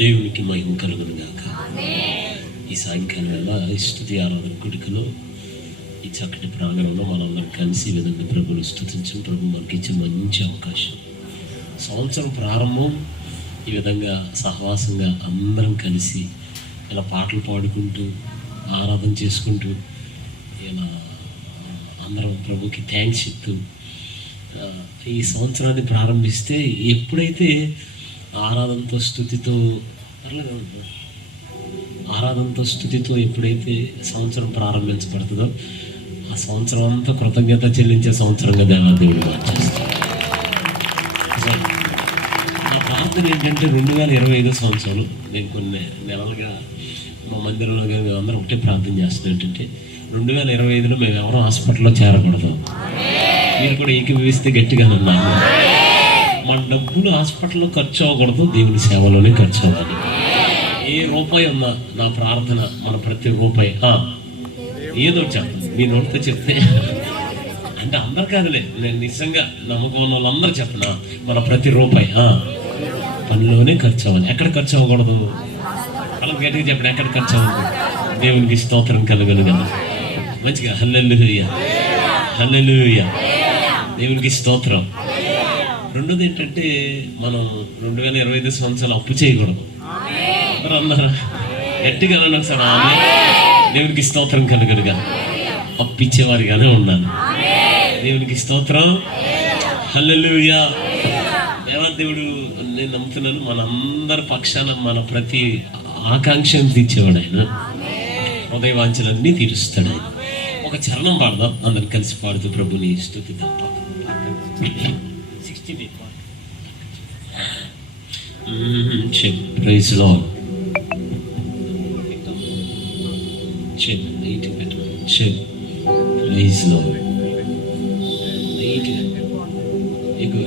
దేవునికి మహిమ కలుగును గాక. ఈ సాయంకాలం వేళ ఈ స్తుతి ఆరాధన కుడికలో ఈ చక్కటి ప్రాంగణంలో మనందరం కలిసి విధంగా ప్రభుని స్తుతించిన ప్రభు మనకి ఇచ్చిన మంచి అవకాశం. సంవత్సరం ప్రారంభం ఈ విధంగా సహవాసంగా అందరం కలిసి ఇలా పాటలు పాడుకుంటూ ఆరాధన చేసుకుంటూ ఇలా అందరం ప్రభుకి థ్యాంక్స్ చెప్తూ ఈ సంవత్సరాన్ని ప్రారంభిస్తే ఎప్పుడైతే ఆరాధనతో స్థుతితో పర్లేదు ఆరాధనతో స్థుతితో ఎప్పుడైతే సంవత్సరం ప్రారంభించబడుతుందో ఆ సంవత్సరం అంతా కృతజ్ఞత చెల్లించే సంవత్సరంగా దేవాదేవుడు మార్చేస్తాడు. నా ప్రార్థన ఏంటంటే రెండు వేల ఇరవై ఐదో సంవత్సరాలు నేను కొన్ని నెలలుగా మా మందిరంలో కానీ మేమందరం ఒకటే ప్రార్థన చేస్తున్నాం ఏంటంటే రెండు వేల ఇరవై ఐదులో మేము ఎవరో హాస్పిటల్లో చేరకూడదు. మీరు కూడా ఏకీభవిస్తే గట్టిగా అన్నాను మన డబ్బులు హాస్పిటల్లో ఖర్చు అవ్వకూడదు దేవుని సేవలోనే ఖర్చు అవ్వాలి. ఏ రూపాయి ఉన్నా నా ప్రార్థన మన ప్రతి రూపాయి. ఏదో చెప్పండి. మీ నోటితో చెప్తే. అంటే అందరు కాదులే నేను నిజంగా నమ్మకం ఉన్న వాళ్ళందరూ చెప్పనా? మన ప్రతి రూపాయి పనిలోనే ఖర్చు అవ్వాలి. ఎక్కడ ఖర్చు అవ్వకూడదు? అలా గట్టిగా చెప్పండి ఎక్కడ ఖర్చు అవ్వదు దేవునికి స్తోత్రం కలుగును కదా. మంచిగా హల్లెల్లు హల్లెల్లు దేవునికి స్తోత్రం. రెండోది ఏంటంటే మనం రెండు వేల ఇరవై ఐదు సంవత్సరాలు అప్పు చేయకూడదు. మరి అన్నారా? గట్టిగా అనండి ఒకసారి ఆమె దేవునికి స్తోత్రం కలుగునుగా అప్పిచ్చేవారిగానే ఉండాలి దేవునికి స్తోత్రం. హల్లెలూయా. దేవా దేవుడు నేను నమ్ముతున్నాను మనందరి పక్షాన మన ప్రతి ఆకాంక్షను తీర్చేవాడు ఆయన. హృదయ వాంఛలన్నీ తీరుస్తాడు ఆయన. ఒక చరణం పాడదాం. అందరు కలిసి పాడుతూ ప్రభుని స్థుతి తప్ప సిక్స్టీన్ చెప్ ప్రైజ్ లో చెప్ నీట్ పెట్టు చెప్ ప్రైజ్ లో నీట్ ఎక్కువ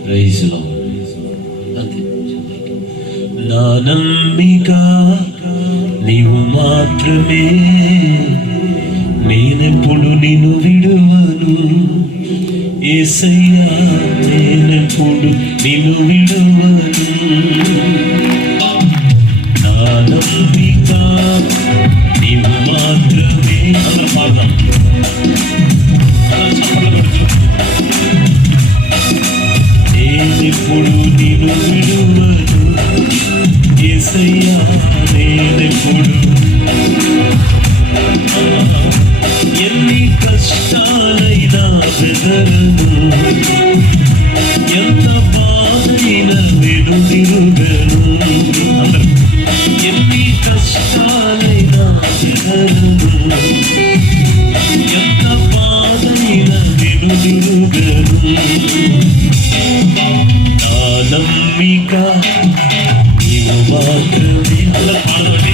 ప్రైజ్ లో అంతే నా నమ్మిక నీవు మాత్రమే నేనెప్పుడు నిన్ను విడువను ఏసయ్యా నేనెప్పుడు నిన్ను విడువను. నా నమ్మిక నీవు మాత్రమే అందరూ పాడదాం అందరూ చప్పట్లు నేనెప్పుడు నిన్ను విడువను. ఏసయ్యా నేనెప్పుడు బాధైనా వెనుదిరుగను నా నమ్మిక నీవు మాత్రమే అలా పాడవండి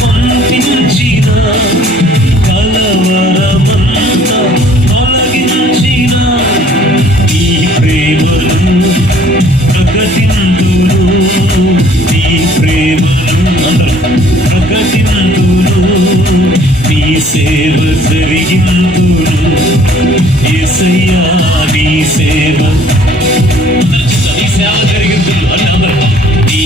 పంపించిన.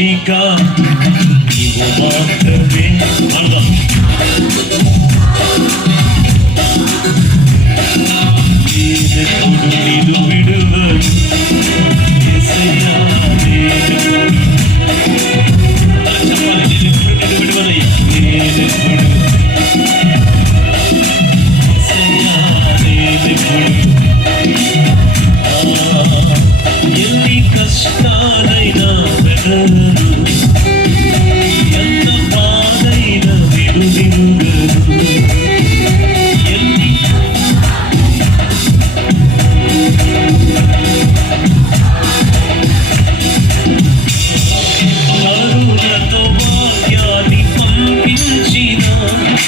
నమ్మిక నీవు మాత్రమే అర్థం నేనెప్పుడు నిన్ను విడువను యేసయ్యా, నేనెప్పుడు చెప్పాలి నేను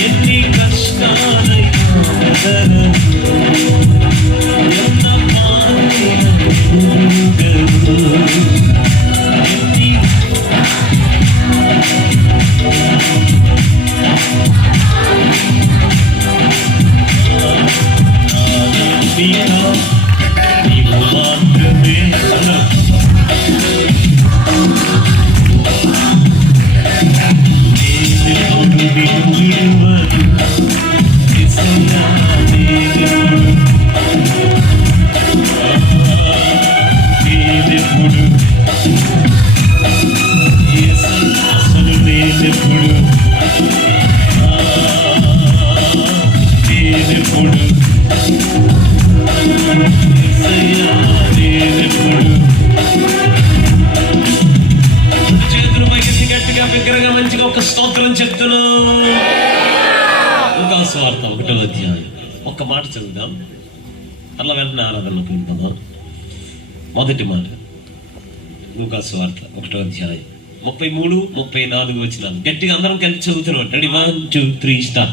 ఎన్ని కష్టాలైనా నేనెప్పుడు యేసయ్యా, గట్టిగా బిగ్గరగా మంచిగా ఒక స్తోత్రం చెప్తున్నా. ఇంకా స్వార్థ ఒకటో అధ్యాయం. ఒక్క మాట చదువుదాం. అలా వెంటనే ఆరాధనలోకి వెళ్ళిపోదాం మొదటి మాట. లూకా స్వార్థ ఒకటో అధ్యాయం. ముప్పై మూడు ముప్పై నాలుగు వచ్చిన గట్టిగా అందరం కలిసి చదువుతున్నాం. Ready one two three start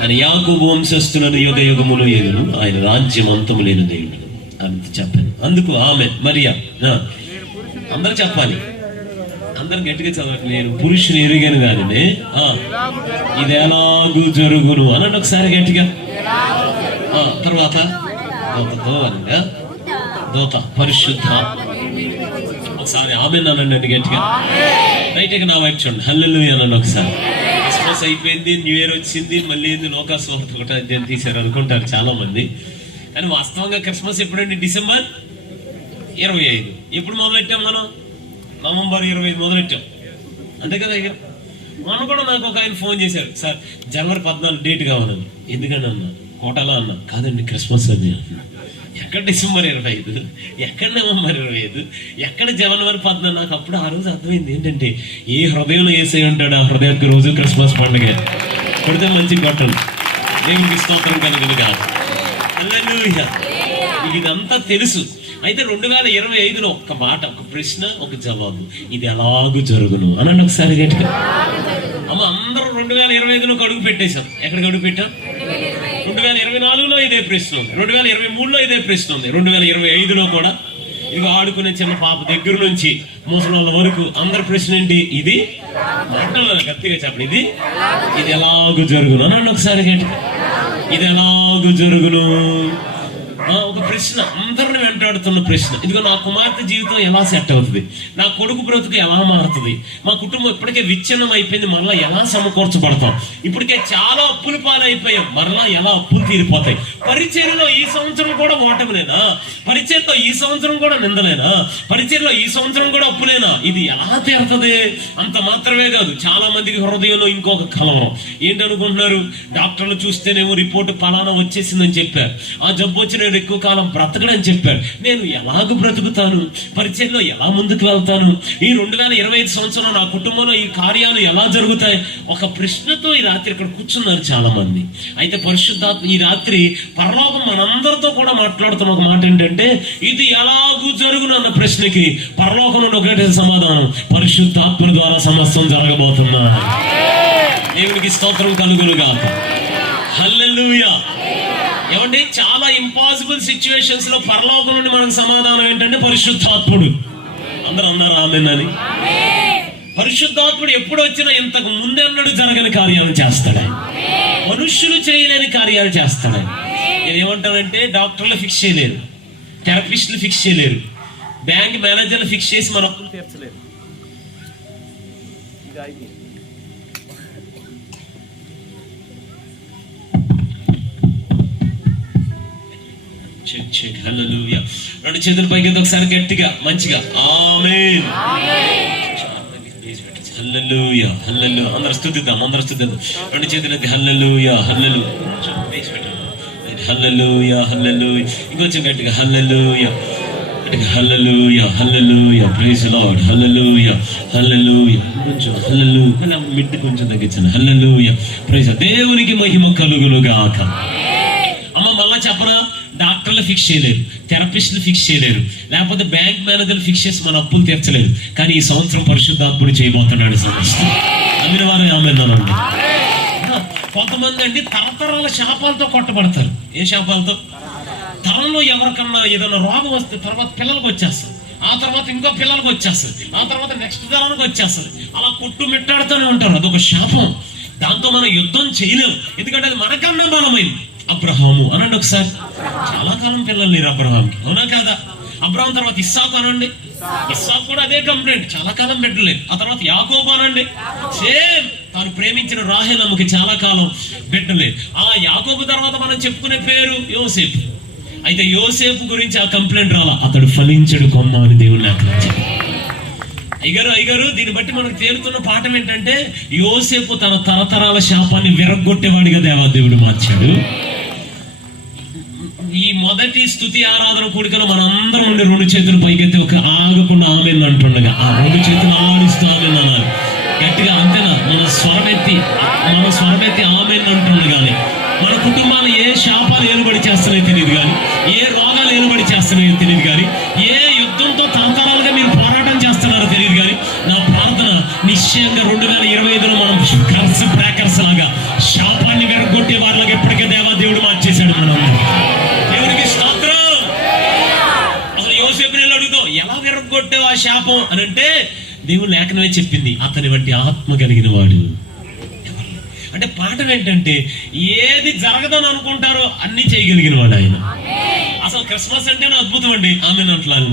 ఆయన యాకోబు వంశస్థులను యుగ యుగములు ఎదును ఆయన రాజ్యం అంతము లేని దేవుడు. అంత చెప్పాను. అందుకు ఆమె మరియా ఆ, అందరూ చెప్పాలి. అందరు గట్టిగా చదవండి నేను పురుషుని ఎరిగాను కానీ ఇది ఎలాగూ జరుగును అనండి ఒకసారి గట్టిగా. ఆ, తర్వాత? దోత అనగా పరిశుద్ధ ఒకసారి ఆమె అనండి గట్టిగా. రైట్ ఇక నా వైపు చూడండి. హల్లు అనండి ఒకసారి. క్రిస్మస్ అయిపోయింది న్యూ ఇయర్ వచ్చింది మళ్ళీ ఏంది లోకా స్వార్థ ఒకటి అధ్యయనం తీశారు అనుకుంటారు చాలా మంది కానీ వాస్తవంగా క్రిస్మస్ ఎప్పుడండి? డిసెంబర్ ఇరవై ఐదు. ఎప్పుడు మొదలెట్టాం మనం? నవంబర్ ఇరవై ఐదు మొదలెట్టాం. అంతే కదా ఇక. మొన్న కూడా నాకు ఒక ఆయన ఫోన్ చేశారు. సార్ జనవరి పద్నాలుగు డేట్ కావాలని ఎందుకని అన్నా? కోటలో అన్నా. కాదండి క్రిస్మస్ అని అన్నా. ఎక్కడ డిసెంబర్ ఇరవై ఐదు? ఎక్కడ నవంబర్ ఇరవై ఐదు? ఎక్కడ జనవరి పద్నాలుగు? నాకు అప్పుడు ఆ రోజు అర్థమైంది ఏంటంటే ఏ హృదయంలో వేసే ఉంటాడు ఆ హృదయానికి రోజు క్రిస్మస్ పండుగ. కొడితే మంచి కొట్టండి దేవునికి స్తోత్రం కనుక కాదు ఇదంతా తెలుసు. అయితే రెండు వేల ఇరవై ఐదులో ఒక్క మాట ఒక ప్రశ్న ఒక జవాబు. ఇది ఎలాగూ జరుగును. అనండి ఒకసారి గట్టిగా అమ్మ అందరూ వేల ఇరవై ఐదులో అడుగు పెట్టేశాం ఎక్కడికి అడుగు పెట్టాం రెండు వేల ఇరవై నాలుగులో ఇదే ప్రశ్న ఉంది రెండు వేల ఇరవై మూడులో ఇదే ప్రశ్న ఉంది రెండు వేల ఇరవై ఐదులో కూడా ఇది ఆడుకునే చిన్న పాప దగ్గర నుంచి ముసలోళ్ళ వరకు అందరి ప్రశ్న ఏంటి? ఇది మాటల్లో గట్టిగా చెప్పండి. ఇది ఇది ఎలాగూ జరుగును. అనండి ఒకసారి ఇది ఎలాగూ జరుగును? ఒక ప్రశ్న అందరిని వెంటాడుతున్న ప్రశ్న. ఇదిగో నా కుమార్తె జీవితం ఎలా సెట్ అవుతుంది? నా కొడుకు బ్రతుకు ఎలా మారుతుంది? మా కుటుంబం ఇప్పటికే విచ్ఛిన్నం అయిపోయింది మరలా ఎలా సమకూర్చబడతాం? ఇప్పటికే చాలా అప్పుల పాలైపోయాం మరలా ఎలా అప్పులు తీరిపోతాయి? పరిచయలో ఈ సంవత్సరం కూడా ఓటమిలేనా పరిచయంలో ఈ సంవత్సరం కూడా నిందలేనా? పరిచయంలో ఈ సంవత్సరం కూడా అప్పులేనా? ఇది ఎలా తీరుతుంది? అంత మాత్రమే కాదు చాలా మందికి హృదయంలో ఇంకొక కలవరం. ఏంటనుకుంటున్నారు? డాక్టర్లు చూస్తేనేమో రిపోర్ట్ ఫలానా వచ్చేసిందని చెప్పారు. ఆ జబ్బు వచ్చిన ఎక్కువ కాలం బ్రతకడని చెప్పారు నేను ఎలాగ బ్రతుకుతాను? పరిచయంలో ఎలా ముందుకు వెళ్తాను? ఈ రెండు వేల ఇరవై ఐదు సంవత్సరంలో నా కుటుంబంలో ఈ కార్యాలు ఎలా జరుగుతాయి? ఒక ప్రశ్నతో ఈ రాత్రి ఇక్కడ కూర్చున్నారు చాలా మంది అయితే పరిశుద్ధాత్మ ఈ రాత్రి పరలోకం మనందరితో కూడా మాట్లాడుతున్న ఒక మాట ఏంటంటే ఇది ఎలాగూ జరుగును అన్న ప్రశ్నకి పరలోకం నుండి ఒకటే సమాధానం. పరిశుద్ధాత్మ ద్వారా సమస్తం జరగబోతున్నా. దేవునికి స్తోత్రం కలుగులుగా హల్లెలూయా. ఏమంటే చాలా ఇంపాసిబుల్ సిచ్యువేషన్స్లో పరలోకం నుండి మనకు సమాధానం ఏంటంటే పరిశుద్ధాత్ముడు. అందరూ అన్నారు ఆమెనని పరిశుద్ధాత్ముడు ఎప్పుడు వచ్చినా ఇంతకు ముందెన్నడు జరగని కార్యాలు చేస్తాడు. మనుష్యులు చేయలేని కార్యాలు చేస్తాడు. ఆయన. ఏమంటారంటే డాక్టర్లు ఫిక్స్ చేయలేరు. థెరపిస్టులు ఫిక్స్ చేయలేరు. బ్యాంక్ మేనేజర్లు ఫిక్స్ చేసి మన అప్పులు తీర్చలేరు. రెండు చేతులు పైకి ఎత్తి ఒకసారి గట్టిగా మంచిగా. ఆమేన్. హల్లెలూయా హల్లెలూయా. అందరూ స్తుతిద్దాం అందరూ స్తుతిద్దాం రెండు చేతులు ఎత్తి హల్లలు హల్లెలూయా. హల్లెలూయా హల్లెలూయా. ఇంకొంచెం గట్టిగా హల్లెలూయా. గట్టిగా హల్లెలూయా హల్లెలూయా. ప్రైజ్ లార్డ్ హల్లెలూయా హల్లెలూయా. కొంచెం హల్లలు హల్లెలూయా మిడ్ కొంచెం తగ్గించండి. హల్లెలూయా. ప్రైజ్ దేవునికి మహిమ కలుగును గాక అమ్మ మళ్ళా చెప్పరా? డాక్టర్లు ఫిక్స్ చేయలేరు థెరపిస్టులు ఫిక్స్ చేయలేరు లేకపోతే బ్యాంక్ మేనేజర్లు ఫిక్స్ చేసి మన అప్పులు తీర్చలేరు. కానీ ఈ సంవత్సరం పరిశుద్ధాత్ముడు చేయబోతున్నాడు సమస్య అమ్మిన వారు ఆమెన్నానండి కొంతమంది అండి తరతరాల శాపాలతో కొట్టబడతారు. ఏ శాపాలతో? తరంలో ఎవరికన్నా ఏదైనా రోగం వస్తే తర్వాత పిల్లలకు వచ్చేస్తుంది. ఆ తర్వాత ఇంకో పిల్లలకు వచ్చేస్తుంది. ఆ తర్వాత నెక్స్ట్ తరానికి వచ్చేస్తుంది. అలా కొట్టు మిట్టాడుతూనే ఉంటారు. అదొక శాపం. దాంతో మనం యుద్ధం చేయలేము ఎందుకంటే అది మనకన్నా బలమైంది. అబ్రహాము అనండి ఒకసారి. చాలా కాలం పిల్లలు లేరు అబ్రహాంకి అవునా కాదా? అబ్రహాం తర్వాత ఇస్సాకు అనండి. ఇస్సాకు. కూడా అదే కంప్లైంట్. చాలా కాలం బిడ్డలేదు ఆ తర్వాత యాకోబు అనండి. సేమ్ తాను ప్రేమించిన రాహేలమ్మకి చాలా కాలం బిడ్డలేదు ఆ యాకోబు తర్వాత మనం చెప్పుకునే పేరు యోసేపు. అయితే యోసేపు గురించి ఆ కంప్లైంట్ రాలా. అతడు ఫలించడు కొమ్మ అని దేవుడు లేఖనించాడు అయ్యగారు అయ్యగారు దీన్ని బట్టి మనకు తేలుతున్న పాఠం ఏంటంటే యోసేపు తన తరతరాల శాపాన్ని విరగొట్టేవాడిగా దేవాదేవుడు మార్చాడు. ప్రతి స్థుతి ఆరాధన కూడికలో మనందరం ఉండి రెండు చేతులు పైకెత్తి ఒక ఆగకుండా ఆమెను అంటుండగా ఆ రెండు చేతులు ఆడిస్తూ ఆమెను అన్నారు. గట్టిగా అంతేనా? మన స్వరమెత్తి మన స్వరమెత్తి అంటుండే అంటుండగానే మన కుటుంబాలు ఏ శాపాలు ఏలుబడి చేస్తున్నాయో తెలియదు కానీ ఏ రోగాలు ఏలుబడి చేస్తున్నాయో తెలియదు కానీ ఏ యుద్ధంతో తరతరాలుగా మీరు పోరాటం చేస్తున్నారో తెలియదు కానీ నా ప్రార్థన నిశ్చయంగా రెండు వేల ఇరవై ఐదులో మనం కర్స్ బ్రేకర్స్ లాగా శాపాన్ని వెరగొట్టే వారిలాగే విరగొట్టావు ఆ శాపం అని అంటే దేవుడు లేఖనమే చెప్పింది అతని వంటి ఆత్మ కలిగిన వాడు? అంటే పాఠం ఏంటంటే ఏది జరగదని అనుకుంటారో అన్ని చేయగలిగిన వాడు ఆయన. అసలు క్రిస్మస్ అంటేనే అద్భుతం అండి. ఆమె అంటున్నారు